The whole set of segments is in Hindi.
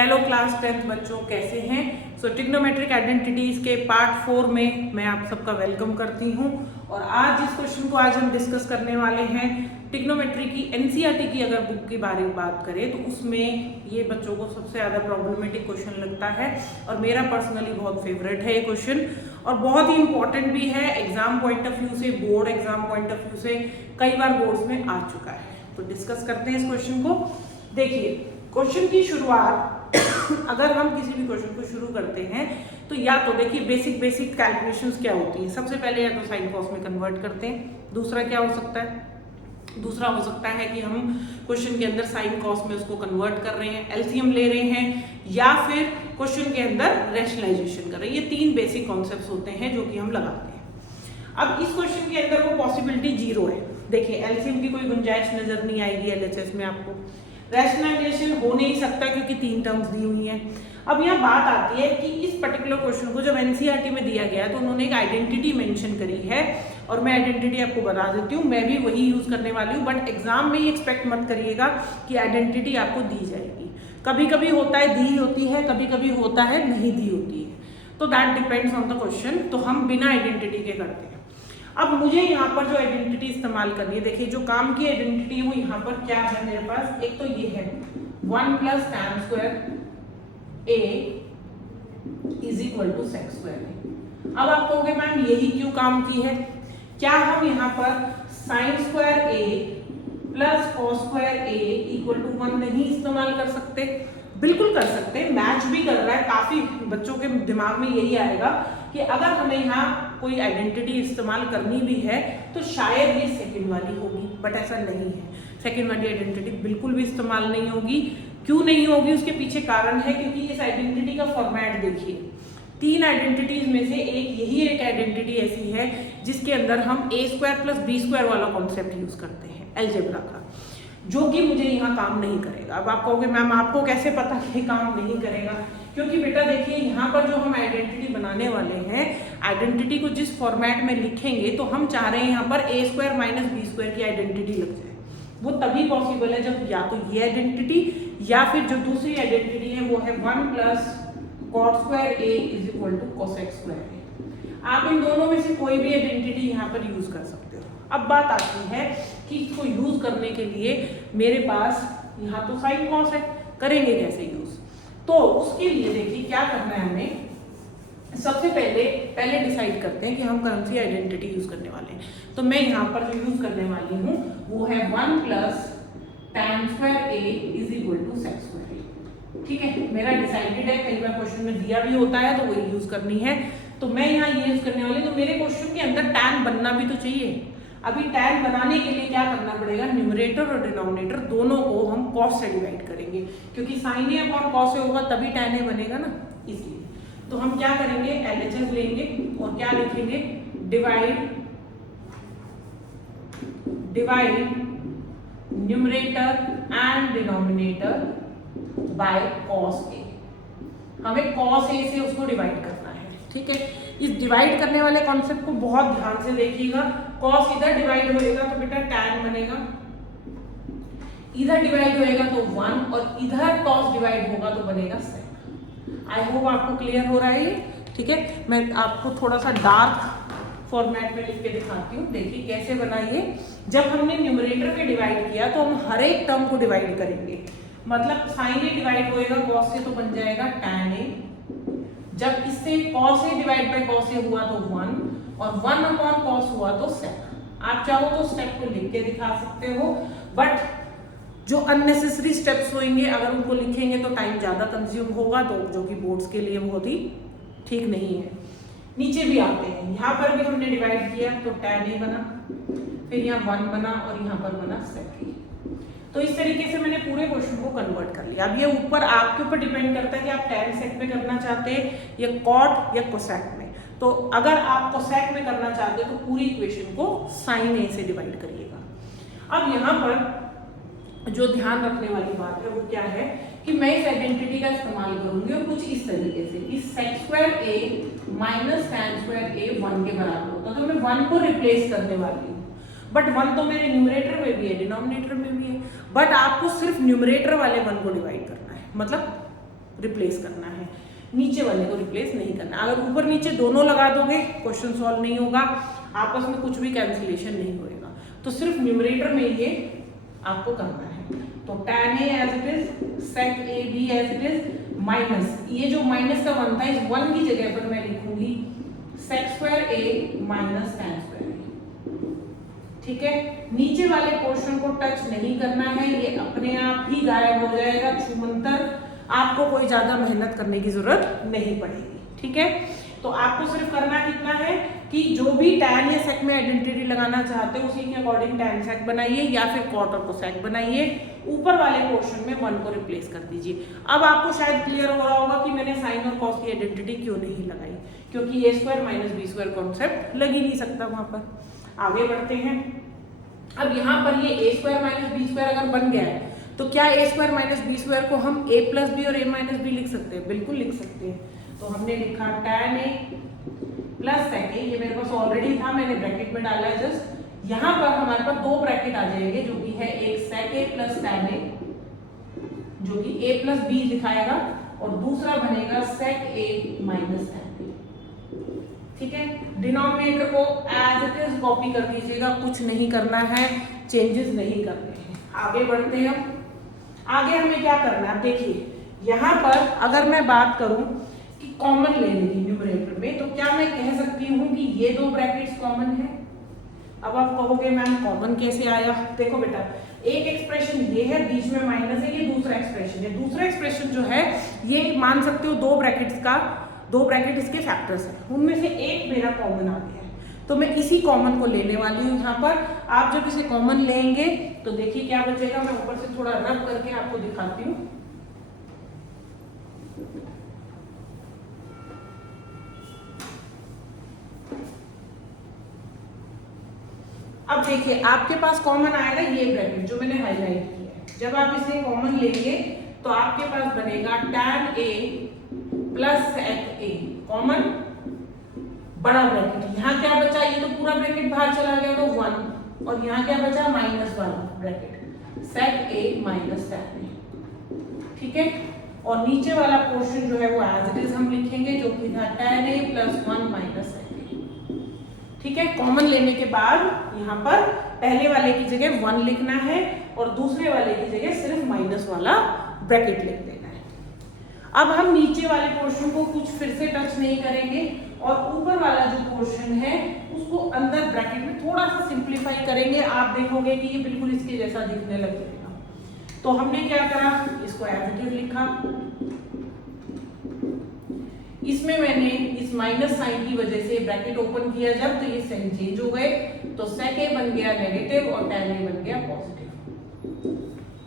हेलो क्लास 10th बच्चों, कैसे हैं। ट्रिग्नोमेट्रिक आइडेंटिटीज के पार्ट 4 में मैं आप सबका वेलकम करती हूं। और आज जिस क्वेश्चन को आज हम डिस्कस करने वाले हैं, ट्रिग्नोमेट्री की एनसीईआरटी की अगर बुक के बारे में बात करें तो उसमें ये बच्चों को सबसे ज़्यादा प्रॉब्लमेटिक क्वेश्चन लगता है और मेरा पर्सनली बहुत फेवरेट है ये क्वेश्चन और बहुत ही इंपॉर्टेंट भी है एग्जाम पॉइंट ऑफ व्यू से, board exam point of view से कई बार बोर्ड्स में आ चुका है। तो डिस्कस करते हैं इस क्वेश्चन को। देखिए, क्वेश्चन की शुरुआत अगर हम किसी भी क्वेश्चन को शुरू करते हैं तो या तो देखिए बेसिक कैलकुलेशंस क्या होती है। सबसे पहले या तो साइन कॉस में कन्वर्ट करते हैं। दूसरा क्या हो सकता है, दूसरा हो सकता है कि हम क्वेश्चन के अंदर साइन कॉस में उसको कन्वर्ट कर रहे हैं, एलसीएम ले रहे हैं, या फिर क्वेश्चन के अंदर रैशनलाइजेशन कर रहे हैं। ये तीन बेसिक कॉन्सेप्ट्स होते हैं जो कि हम लगाते हैं। अब इस क्वेश्चन के अंदर वो पॉसिबिलिटी 0 है। देखिए, एलसीएम की कोई गुंजाइश नजर नहीं आएगी एलएचएस में आपको। रैशनलाइजेशन हो नहीं सकता क्योंकि तीन टर्म्स दी हुई हैं। अब यहाँ बात आती है कि इस पर्टिकुलर क्वेश्चन को जब एनसीईआरटी में दिया गया तो उन्होंने एक आइडेंटिटी मेंशन करी है और मैं आइडेंटिटी आपको बता देती हूँ। मैं भी वही यूज करने वाली हूँ, बट एग्जाम में ही एक्सपेक्ट मत करिएगा कि आइडेंटिटी आपको दी जाएगी। कभी कभी होता है दी होती है, कभी कभी होता है नहीं दी होती है, तो that depends on the question. तो हम बिना आइडेंटिटी के करते हैं। अब मुझे यहाँ पर जो आइडेंटिटी इस्तेमाल करनी है, देखिए जो काम की आइडेंटिटी है वो यहाँ पर क्या है मेरे पास। एक तो ये है 1 + tan square a is equal to sec square a। अब आप कहोगे मैम यही क्यों काम की है, क्या हम यहाँ पर sine square a plus cos square a equal to 1 नहीं इस्तेमाल कर सकते? बिल्कुल कर सकते हैं, मैच भी कर रहा है। काफी बच्चों के दिमाग में यही आएगा कि अगर हमें यहाँ कोई आइडेंटिटी इस्तेमाल करनी भी है तो शायद ये सेकंड वाली होगी, बट ऐसा नहीं है। सेकंड वाली आइडेंटिटी बिल्कुल भी इस्तेमाल नहीं होगी। क्यों नहीं होगी, उसके पीछे कारण है, क्योंकि इस आइडेंटिटी का फॉर्मेट देखिए। तीन आइडेंटिटीज में से यही एक आइडेंटिटी ऐसी है जिसके अंदर हम a² + b² वाला कॉन्सेप्ट यूज करते हैं अलजेब्रा का, जो कि मुझे यहाँ काम नहीं करेगा। अब आप कहोगे मैम आपको कैसे पता कि काम नहीं करेगा? क्योंकि बेटा देखिए, यहाँ पर जो हम आइडेंटिटी बनाने वाले हैं, आइडेंटिटी को जिस फॉर्मेट में लिखेंगे तो हम चाह रहे हैं यहाँ पर a² - b² की आइडेंटिटी लग जाए। वो तभी पॉसिबल है जब या तो ये आइडेंटिटी या फिर जो दूसरी आइडेंटिटी है वो है 1 + cot² a is equal to cosec² a। आप इन दोनों में से कोई भी आइडेंटिटी यहाँ पर यूज कर सकते हो। अब बात आती है कि इसको यूज करने के लिए मेरे पास यहाँ तो साइन कॉस है, करेंगे कैसे यूज? तो उसके लिए देखिए क्या करना है हमें। सबसे पहले डिसाइड करते हैं कि हम कौन सी आइडेंटिटी यूज करने वाले हैं। तो मैं यहाँ पर जो यूज करने वाली हूँ वो है 1 + tan square a is equal to sec square a। ठीक है, मेरा डिसाइडेड है। कई बार क्वेश्चन में दिया भी होता है तो वही यूज करनी है, तो मैं यहाँ ये यूज करने वाली। तो मेरे क्वेश्चन के अंदर tan बनना भी तो चाहिए। अभी tan बनाने के लिए क्या करना पड़ेगा, न्यूमरेटर और डिनोमिनेटर दोनों को हम cos से डिवाइड करेंगे, क्योंकि sin a upon cos a होगा तभी tan a बनेगा ना, इसलिए। तो हम क्या करेंगे, LHS लेंगे और क्या लिखेंगे, divide numerator and denominator by cos a। हमें cos a से उसको डिवाइड करना है। ठीक है, इस डिवाइड करने वाले कॉन्सेप्ट को बहुत ध्यान से देखिएगा। cos इधर डिवाइड होएगा तो बेटा tan बनेगा, इधर डिवाइड होएगा तो 1 और इधर cos डिवाइड होगा तो बनेगा sec। आई होप आपको क्लियर हो रहा है ये। ठीक है, मैं आपको थोड़ा सा डार्क फॉर्मेट में लिख के दिखाती हूँ। देखिए कैसे बनाइए। जब हमने न्यूमरेटर में डिवाइड किया तो हम हर एक टर्म को डिवाइड करेंगे। मतलब sin a डिवाइड होएगा cos से तो बन जाएगा tan a। जब इससे cos a divide by cos a हुआ तो 1 और 1 अपॉन cos हुआ तो sec। आप चाहो तो स्टेप को लिख के दिखा सकते हो, बट जो अननेसेसरी स्टेप्स होंगे अगर उनको लिखेंगे तो टाइम ज़्यादा कंज्यूम होगा, तो जो कि बोर्ड्स के लिए बहुत ही ठीक नहीं है। नीचे भी आते हैं, यहाँ पर भी हमने डिवाइड किया तो tan a बना, फिर यहाँ 1 बना और यहाँ पर बना sec a। तो इस तरीके से मैंने पूरे क्वेश्चन को कन्वर्ट कर लिया। अब ये ऊपर आपके ऊपर डिपेंड करता है कि आप tan sec में करना चाहते हैं या cot या cosec में। तो अगर आप cosec में करना चाहते हैं तो पूरी इक्वेशन को sin a से डिवाइड करिएगा। अब यहाँ पर जो ध्यान रखने वाली बात है वो क्या है कि मैं इस आइडेंटिटी का इस्तेमाल करूंगी और कुछ इस तरीके से, इस sec square a minus tan square a 1 के बराबर होता है। तो मैं 1 को रिप्लेस करने वाली हूँ, बट 1 तो मेरे न्यूमरेटर में भी है, डिनोमिनेटर में भी है, बट आपको सिर्फ न्यूमरेटर वाले 1 को डिवाइड करना है। मतलब रिप्लेस करना है, नीचे वाले को रिप्लेस नहीं करना। अगर ऊपर नीचे दोनों लगा दोगे क्वेश्चन सॉल्व नहीं होगा, आपस में कुछ भी कैंसिलेशन नहीं होएगा। तो सिर्फ न्यूमरेटर में ये आपको करना है। तो tan a as it is, sec a b as it is, minus ये जो माइनस का 1 था इस 1 की जगह पर मैं लिखूंगी sec square a minus tan square a। ठीक है, नीचे वाले पोर्शन को टच नहीं करना है, ये अपने आप ही गायब हो जाएगा छूमंतर, आपको कोई ज्यादा मेहनत करने की जरूरत नहीं पड़ेगी। ठीक है, तो आपको सिर्फ करना कितना है कि जो भी tan या sec में आइडेंटिटी लगाना चाहते हो उसी के अकॉर्डिंग tan sec बनाइए या फिर cot और cosec बनाइए, ऊपर वाले पोर्शन में 1 को रिप्लेस कर दीजिए। अब आपको शायद क्लियर हो रहा होगा कि मैंने साइन और कॉस की आइडेंटिटी क्यों नहीं लगाई, क्योंकि a square minus b square concept लग ही नहीं सकता वहां पर। आगे बढ़ते हैं। अब यहाँ पर ये a square minus b square अगर बन गया है तो क्या a square minus b square को हम a प्लस बी और a माइनस बी लिख सकते हैं? बिल्कुल लिख सकते हैं। तो हमने लिखा tan a plus sec a, ये मेरे पास ऑलरेडी था, मैंने ब्रैकेट में डाला है जस्ट। यहाँ पर हमारे पास 2 ब्रैकेट आ जाएंगे जो कि है एक sec a plus tan a जो कि a प्लस b दिखाएगा और दूसरा बनेगा sec a minus tan a। ठीक है, डिनोमिनेटर को एज इट इज कॉपी कर दीजिएगा, कुछ नहीं करना है, चेंजेस नहीं करने हैं। आगे बढ़ते हैं। आगे हमें क्या करना है, देखिए यहाँ पर अगर मैं बात करूं कि कॉमन लेने की न्यूमरेटर में, तो क्या मैं कह सकती हूँ कि ये 2 ब्रैकेट्स कॉमन है। अब आप कहोगे मैम कॉमन कैसे आया? देखो बेटा, एक एक्सप्रेशन ये है, बीच में माइनस है, ये दूसरा एक्सप्रेशन है। दूसरा एक्सप्रेशन जो है ये मान सकते हो 2 ब्रैकेट इसके फैक्टर्स हैं, उनमें से एक मेरा कॉमन आ गया है, तो मैं इसी कॉमन को लेने वाली हूँ यहाँ पर। आप जब इसे कॉमन लेंगे तो देखिए क्या बचेगा, मैं ऊपर से थोड़ा रब करके आपको दिखाती हूँ। अब देखिए आपके पास कॉमन आएगा ये ब्रैकेट जो मैंने हाईलाइट किया है। जब आप इसे कॉमन लेंगे तो आपके पास बनेगा tan a plus sec a, common बड़ा ब्रैकेट। यहाँ क्या बचा, ये तो पूरा ब्रैकेट बाहर चला गया तो 1, और यहाँ क्या बचा माइनस वाला bracket sec a minus tan a। ठीक है, और नीचे वाला पोर्शन जो है वो एज इट इज हम लिखेंगे जो कि था tan a plus 1 minus sec a। ठीक है, कॉमन लेने के बाद यहाँ पर पहले वाले की जगह 1 लिखना है और दूसरे वाले की जगह सिर्फ माइनस वाला ब्रैकेट लिख देना है। अब हम नीचे वाले पोर्शन को कुछ फिर से टच नहीं करेंगे और ऊपर वाला जो पोर्शन है उसको अंदर ब्रैकेट में थोड़ा सा सिंप्लीफाई करेंगे। आप देखोगे कि ये बिल्कुल इसके जैसा दिखने लग जाएगा। तो हमने क्या करा, इसको एज इट इज लिखा, इसमें मैंने इस माइनस साइन की वजह से ब्रैकेट ओपन किया जब, तो ये साइन चेंज हो गए, तो sec a बन गया नेगेटिव और tan a बन गया पॉजिटिव।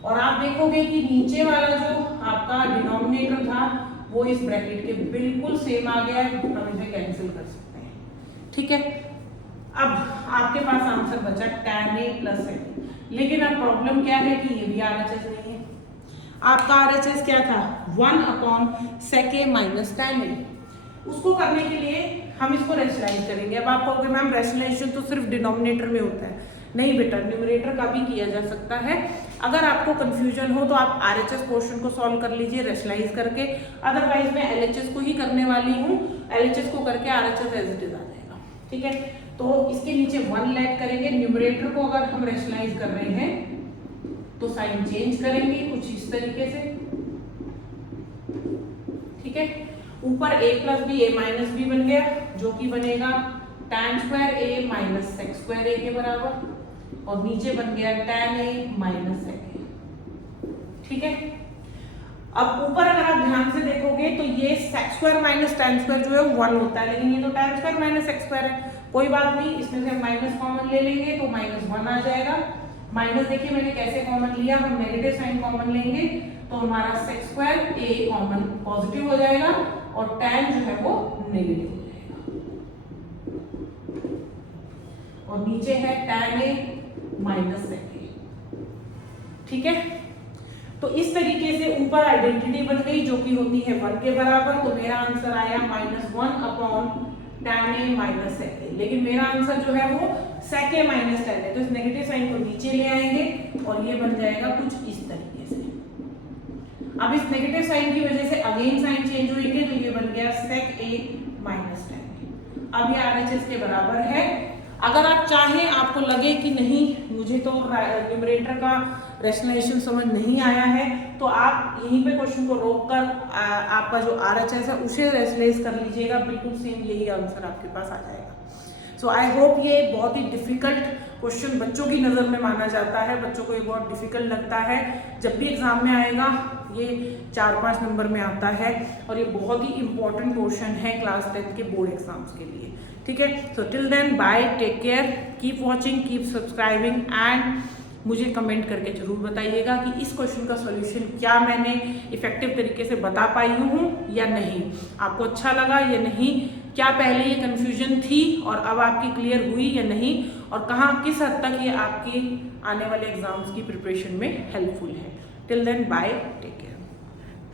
और आप देखोगे कि नीचे वाला जो आपका डिनोमिनेटर था वो इस ब्रैकेट के बिल्कुल सेम आ गया है, हम इसे कैंसिल कर सकते हैं। ठीक है, अब आपके पास आंसर बचा tan a plus sec a, लेकिन अब प्रॉब्लम क्या है कि ये भी RHS नहीं है। आपका RHS क्या था, 1/sec a minus tan a। उसको करने के लिए हम इसको रैशनलाइज करेंगे। अब आप कहोगे मैम रैशनलाइजेशन तो सिर्फ डिनोमिनेटर में होता है। नहीं बेटा, न्यूमरेटर का भी किया जा सकता है। अगर आपको कंफ्यूजन हो तो आप RHS पोर्शन को सॉल्व कर लीजिए रैशनलाइज करके, अदरवाइज मैं LHS को ही करने वाली हूँ। LHS को करके RHS एज इट इज आ जाएगा। ठीक है, तो इसके नीचे 1 ऐड करेंगे। न्यूमरेटर को अगर हम रैशनलाइज कर रहे हैं तो साइन चेंज करेंगे कुछ इस तरीके से। ठीक है, ऊपर a plus b a minus b बन गया जो कि बनेगा tan square a minus sec square a के बराबर, और नीचे बन गया tan a minus sec a। ठीक है, अब ऊपर अगर आप ध्यान से देखोगे तो ये sec square minus tan square जो है 1 होता है, लेकिन ये तो tan square minus sec square है। कोई बात नहीं, इसमें से माइनस कॉमन ले लेंगे तो -1 आ जाएगा। माइनस देखिए मैंने कैसे कॉमन लिया, हम नेगेटिव साइन कॉमन लेंगे तो हमारा sec square a common positive हो जाएगा और tan जो है वो नेगेटिव हो जाएगा, और नीचे है tan a minus sec a। ठीक है, तो इस तरीके से ऊपर आइडेंटिटी बन गई जो कि होती है 1 के बराबर। तो मेरा आंसर आया -1/tan a minus sec a, लेकिन मेरा आंसर जो है वो sec a minus tan a, तो इस नेगेटिव साइन को नीचे ले आएंगे और ये बन जाएगा कुछ इस तरीके से। अब इस नेगेटिव साइन की वजह से अगेन -10। अब ये RHS के बराबर है। अगर आप चाहें, आपको लगे कि नहीं मुझे तो न्यूमरेटर का रैशनलाइजेशन समझ नहीं आया है, तो आप यहीं पे क्वेश्चन को रोक कर आपका जो RHS है उसे रैशनलाइज कर लीजिएगा, बिल्कुल सेम यही आंसर आपके पास आ जाएगा। सो आई होप ये बहुत ही डिफिकल्ट क्वेश्चन बच्चों की नज़र में माना जाता है, बच्चों को ये बहुत डिफिकल्ट लगता है। जब भी एग्जाम में आएगा ये 4-5 नंबर में आता है और ये बहुत ही इंपॉर्टेंट क्वेश्चन है क्लास 10 के बोर्ड एग्जाम्स के लिए। ठीक है, so till then bye, take care, keep watching, keep subscribing and मुझे कमेंट करके जरूर बताइएगा कि इस क्वेश्चन का सॉल्यूशन क्या मैंने इफेक्टिव तरीके से बता पाई हूँ या नहीं, आपको अच्छा लगा या नहीं, क्या पहले ये कंफ्यूजन थी और अब आपकी क्लियर हुई या नहीं, और कहाँ किस हद तक ये आपके आने वाले एग्जाम्स की प्रिपरेशन में हेल्पफुल है। Till then bye, take care.